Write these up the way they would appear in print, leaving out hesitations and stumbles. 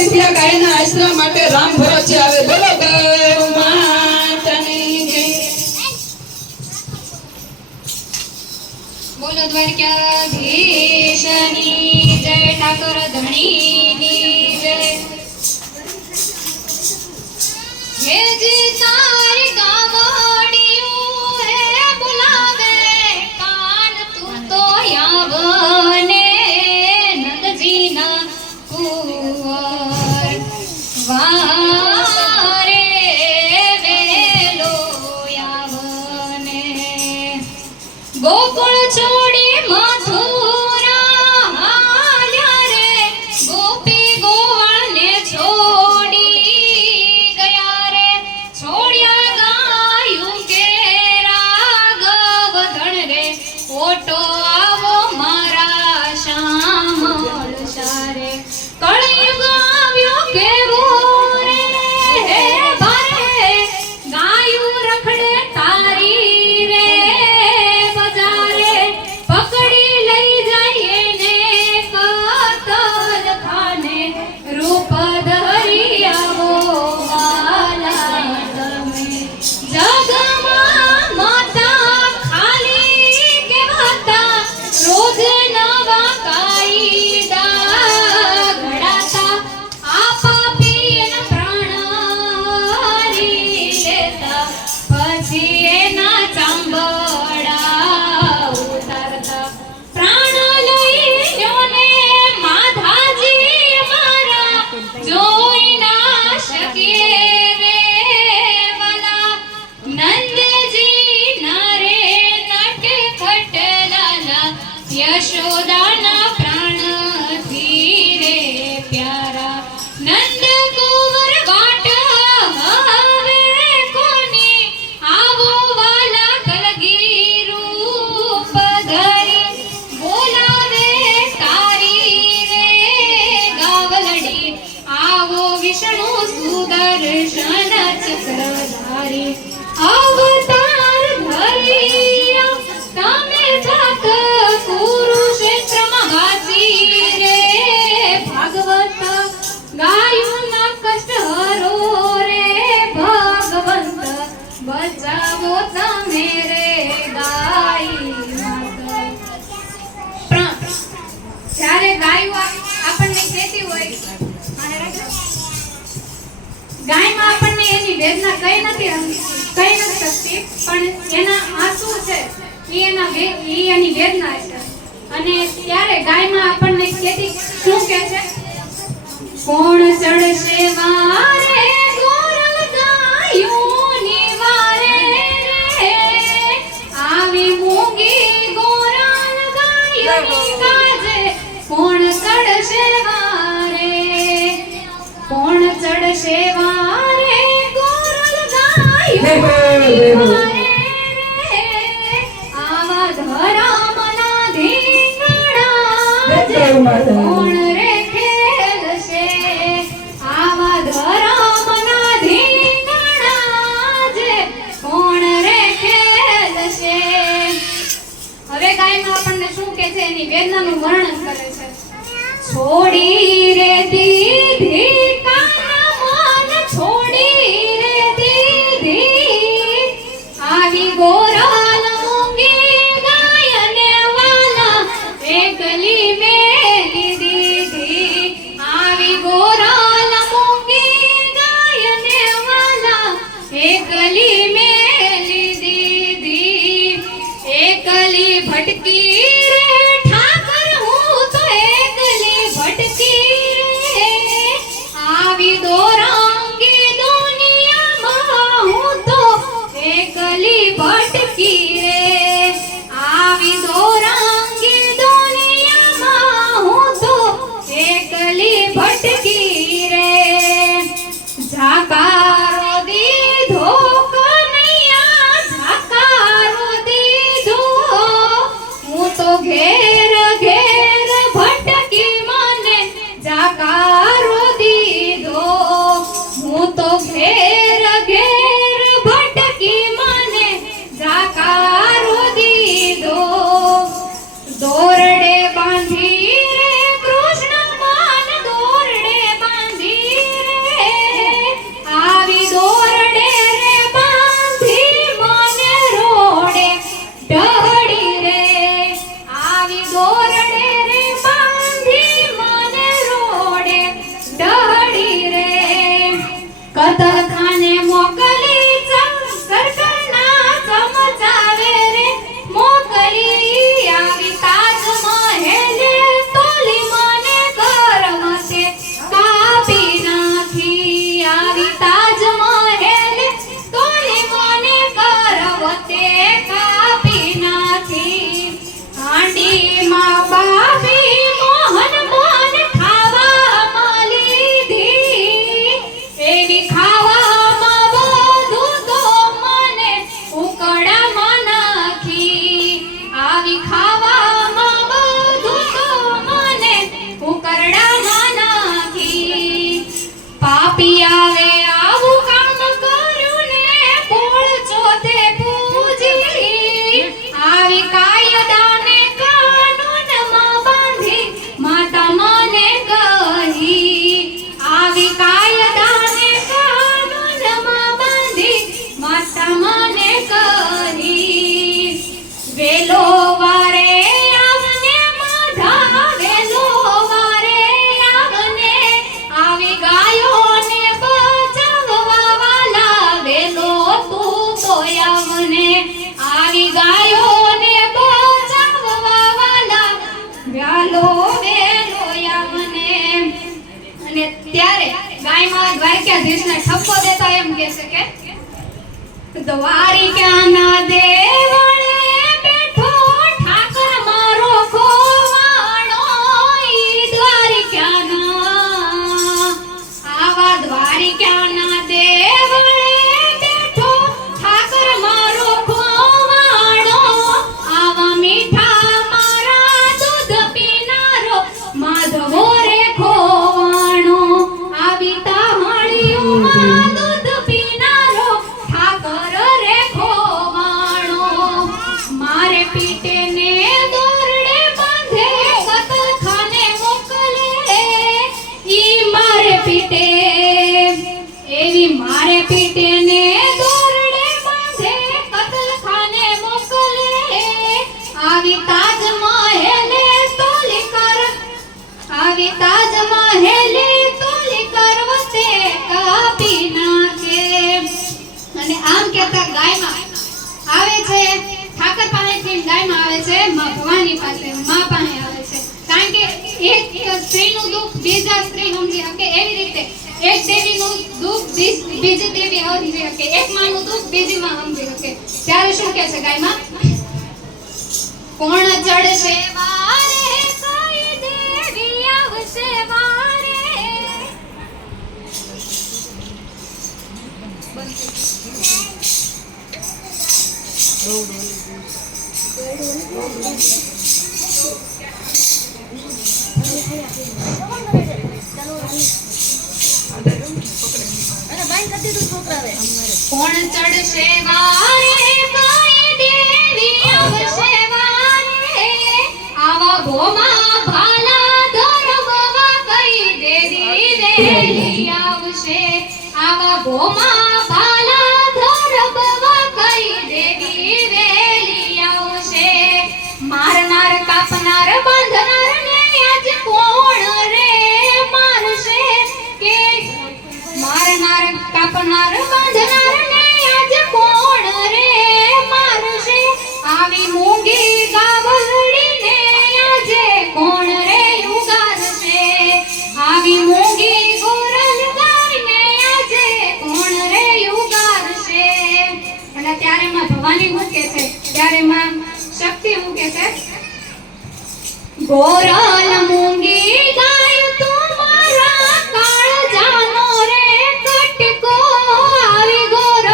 રૂપિયા ગાયના આશરા માટે રામ ભરોસે આવે. બોલો ગૌ માતાની જય. બોલો દ્વારકાધીશની જય, ઠાકોર ધણીની જય. હે જી તારી ગામડિયું હે બોલાવે કાન તું તો યાવને નંદજીના કુંવર વારે વેલો યાવને ગોકુળ છોડી મથુરા હાલ્યા રે ગોપી ગોવાળને છોડી ગયા રે છોડ્યા ગાયું કે રાઘવ ધણ રે ઓટો આવો મારા શ્યામળ સારે કળયુગ આવ્યો કેવો રે હે ભારે ગાયું રખડે તારી રે બજારે પકડી લઈ જાય ને કતલ ખાને રૂપ ધરી આવો વાલા તમે જગમાં માતા ખાલી કે માતા રોજ નવા કાયદા ઘડાતા આપા પીન પ્રાણારી લેતા પછી એના ચાંબડા ઉતારતા પ્રાણ લઈ લ્યો ને માધાજી મારા જોઈ ના શકીએ રે વાલા નંદજી નારે નાટે ખટલાલા યશોદાના પ્રાણથી રે પ્યારા નંદ કુંવર વાટ હવે કોની આવો વાલા કલગી રૂપ ધરી બોલાવે તારી રે ગાવલડી આવો વિષ્ણુ સુદર્શન ચક્રધારી અવતાર ધરી તમે જાત કુરુક્ષેત્રમાં વાસી રે ભાગવત ગાયું ના કષ્ટ હરો રે ભગવંત બચાવો તમે રે ગાય જ્યારે ગાયું આપણને કહેતી હોય ગાયમાં આપણને એની વેદના કઈ નથી શકતી, પણ એના આંસુ છે ઈ એની વેદના છે. અને ત્યારે ગાયમાં આપણને કહેતી શું કહે છે? કોણ ચડશે વારે ગોરલ ગાયોની વારે રે આવી મૂંગી ગોરલ ગાયોની કાજે કોણ ચડશે વારે કોણ ચડશે વારે ગોરલ ગાયોની વારે રે આવા ધરામના ધીંગણા કોણ રે ખેલશે આવા ધરામના ધીંગણા જે કોણ રે ખેલશે. હવે ગાયમાં આપણને શું કહે છે? એની વેદનાનું વર્ણન કરે છે. છોડી રે દીધી કાના મન છોડી રે દીધી આવી ગોરલ મૂંગી ગાયને વાલા એકલી મેલી દીધી આવી ગોરલ મૂંગી ગાયને વાલા એકલી મેલી દીધી એકલી ભટકી રે ઠાકર હું તો એકલી ભટકી રે દોરડે રે બાંધી મને રોડે ડહડી રે કતલખાને મોકલી સરકારના ચમચાવે રે મોકલી આવી તાજમહેલે તોલી મને કરમતે કાપી નાખી આવી તાજમહેલે તોલી મને કરવતે કાપી નાખી હાંડીમાં બાબી મોહન મોહન ખાવામાં લીધી એવી ખાવામાં બધું તો મને ઉકળામાં નાખી આવી ખાવામાં બધું તો મને ઉકરડામાં નાખી પાપી આવે આવું કામ કર્યું ને પોળ ચોથે પૂજી આવી કાયદાને કાનૂનમાં બાંધી માતા મને કહી આવી કાયદાને કાનૂનમાં બાંધી માતા મને કહી વેલો વારે આવને માધા વેલો વારે આવને આવી ગાયોને બચાવવા વાલા વેલો તું તો આવને આવી ગાયોને બચાવવા વાલા વ્યાલો વેલો આવને અને ત્યારે ગાયમાં દ્વારકાધીશને ઠપકો દેતા એમ કહે છે કે દ્વારિકાના દેવળે બેઠો ઠાકર મારો ખોવાણો ઈ દ્વારિકાના આવા દ્વારિકાના દેવળે બેઠો ઠાકર મારો ખોવાણો આવા મીઠા મારા દૂધ પીનારો માધવો રે ખોવાણો આવી તાહળીઓમાં દૂધ પીનારો ઠાકર રે ખોવાણો મારે પીટે ને દોરડે બાંધે કતલખાને મોકલે ઈ મારે પીટે એવી મારે પીટે ને દોરડે બાંધે કતલખાને મોકલે આવી તાજમહેલે તોલી કર આવી તાજમહેલે તોલી કરવતે કાપી નાખે અને આમ કહેતા ગાયમાં આવે છે ઠાકર પાસેથી ગાયમાં આવે છે માં ભવાની પાસે માં પાસે આવે છે કારણ કે એક સ્ત્રીનું દુઃખ બીજા સ્ત્રી સમજી શકે એવી રીતે એક દેવીનું દુઃખ બીજી દેવી સમજી શકે એક માનું દુઃખ બીજી માં સમજી શકે ત્યારે શું કહે છે ગાયમાં કોણ ચડશે વારે કઈ દેવી આવશે વારે કોણ ચડશે વારે કઈ દેવી આવશે વારે આવા ભોમાં ભાલા ધરવા કઈ દેવી વેલી આવશે આવા ભોમાં ભાલા ધરવા કઈ દેવી વેલી આવશે મારનાર કાપનાર બાંધનાર ને આજ કોણ રે મારશે કે મારનાર કાપનાર બાંધનાર ને આજ કોણ રે મારશે આવી મૂંગી ગાવડી ને આજે કોણ રે ઉગારશે આવી મૂંગી ગોરલ ગાય ને આજે કોણ રે ઉગારશે અને ત્યારે માં ભવાની મૂકે છે ત્યારે માં શક્તિ મૂકે છે ગોરલ મૂંગી ગાય તું મારા કાળજાનો રે કટકો આવી ગોરલ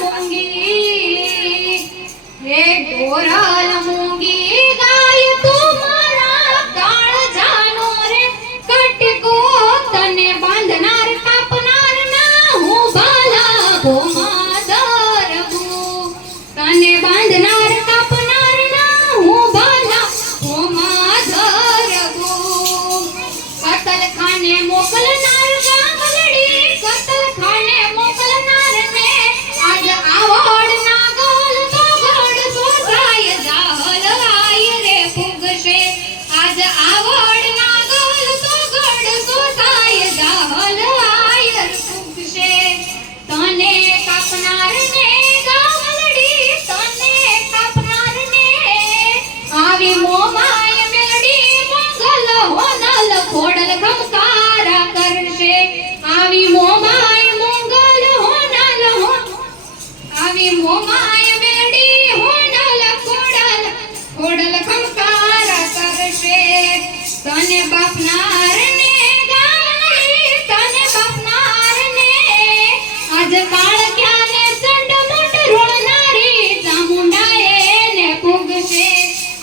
મૂંગી હે ગોરલ મૂંગી ગાય તું મારા કાળજાનો રે કટકો તને બાંધનાર કાપનાર ના હું ભાલા ભોમાં દરવું તને બાંધનાર કાપનાર ના હું ભાલા ભોમાં દરવું આજ આવડના ગોલ તો ગોળ ગોસાય જાહલ આયર પૂગશે તને કાપનારને ગામલડી તને કાપનારને આવી મોમાય મેલડી મંગલ હોનલ ખોડલ ખમકારા કરશે આવી મોમાય મંગલ હોનલ હો આવી મોમાય મેલડી હોનલ ખોડલ ખમકારા કરશે તને બાપનારને ગામલડી તને બાપનારને આજ કાળ ક્યાને ચંડમુંડ રોળનારી ચામુંડાએ ને પૂગશે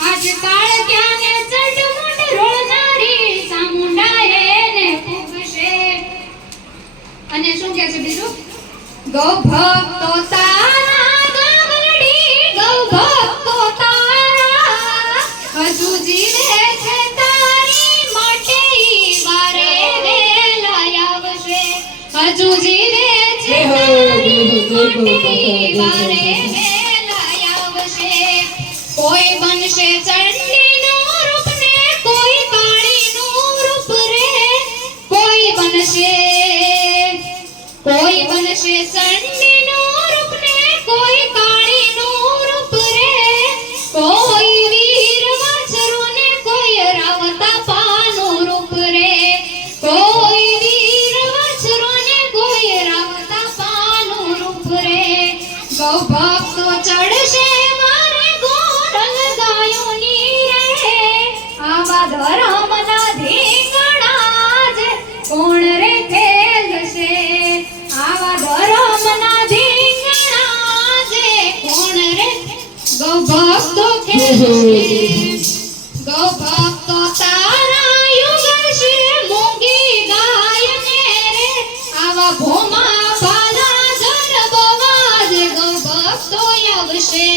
આજ કાળ ક્યાને ચંડમુંડ રોળનારી ચામુંડાએ ને પૂગશે અને શું કહે છે બીજું ગૌ ભક્તો તારા ગામલડી ગૌ ભક્તો તારા હજુ જીવે છે તારી માટે ઈ વારે વેલા આવશે હજુ જીવે છે તારી માટે ઈ વારે વેલા આવશે કોઈ બનશે ચંડીનું રૂપ ને કોઈ કાળીનું રૂપ રે કોઈ બનશે ચંડીનું રૂપ ને કોઈ કાળીનું રૂપ રે કોઈ વીર વાછરું ને કોઈ રાવતા પાનું રૂપ રે કોઈ વીર વાછરું ને કોઈ રાવતા પાનું રૂપ રે ગૌ ભક્તો ચડશે મારે ગોરલ ગાયોની રે આવા ધર્મના ધીંગણા જે કોણ રે ખેલશે આવા ધર્મના ધીંગણા જે કોણ રે ગૌ ભક્તો ખેલશે ગૌ ભક્તો તારા યુગલ છે મૂંગી ગાયને રે આવા ભોમા ભાલા ધરબવા જે ગૌ ભક્તો આવશે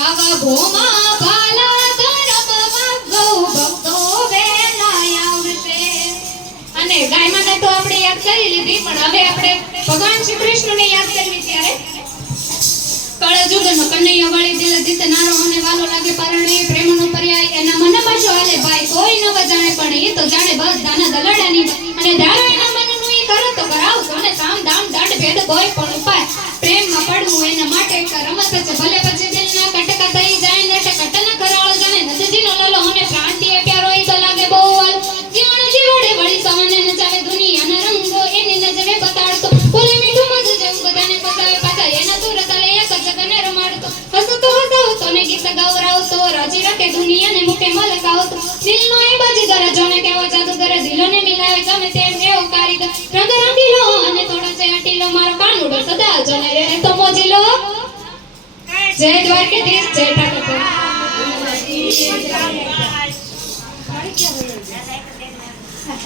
આવા ભોમા ભાલા ધરબવા ગૌ ભક્તો વેલા આવશે અને ગાય માને તો આપણે યાદ કરી લીધી પણ હવે આપણે ભગવાન શ્રી કૃષ્ણને યાદ કરવી ત્યારે કળજુગનો કનૈયો વાળી દિલ જીત નારો અને વાલો લાગે પરણે પ્રેમનો પર્યાય એના મનમાં જો હાલે ભાઈ કોઈ ન જાણે પણ એ તો જાણે બસ દાના દલડાની અને ધારો એના મનનું ઈ કરો તો કરાવ કોને કામ દામ દંડ ભેદ કોઈ પણ ઉપાય પ્રેમમાં પડવું એના માટે એક રમત છે ભલે પછી દિલના કટકા થઈ જાય ને કટ ન કરાળ જાણે નદજીનો લલો અને પ્રાંતિએ પ્યારો ઈ તો લાગે બોલ જીવન જીવડે વળી સવને નચાવે દુનિયાના રંગો એની નજરે બતાડતો બોલે મીઠું મધ જેવું બધાને પતાવે પાછા એના દૂર તલે એક જગને રમાડતો હસતો હસાવતો ને ગીત ગૌરાવતો રાજી રાખે દુનિયાને મુખે મલકાવતો દિલનો એ બાજીગર જોને કેવો જાદુગર દિલોને મિલાવે ગમે તેમ એવો કારીગર રંગ રંગીલો અને થોડો છે અટીલો મારો કાનુડો સદા જોને રે તો મોજીલો જય દ્વારકાધીશ જય ઠાકોર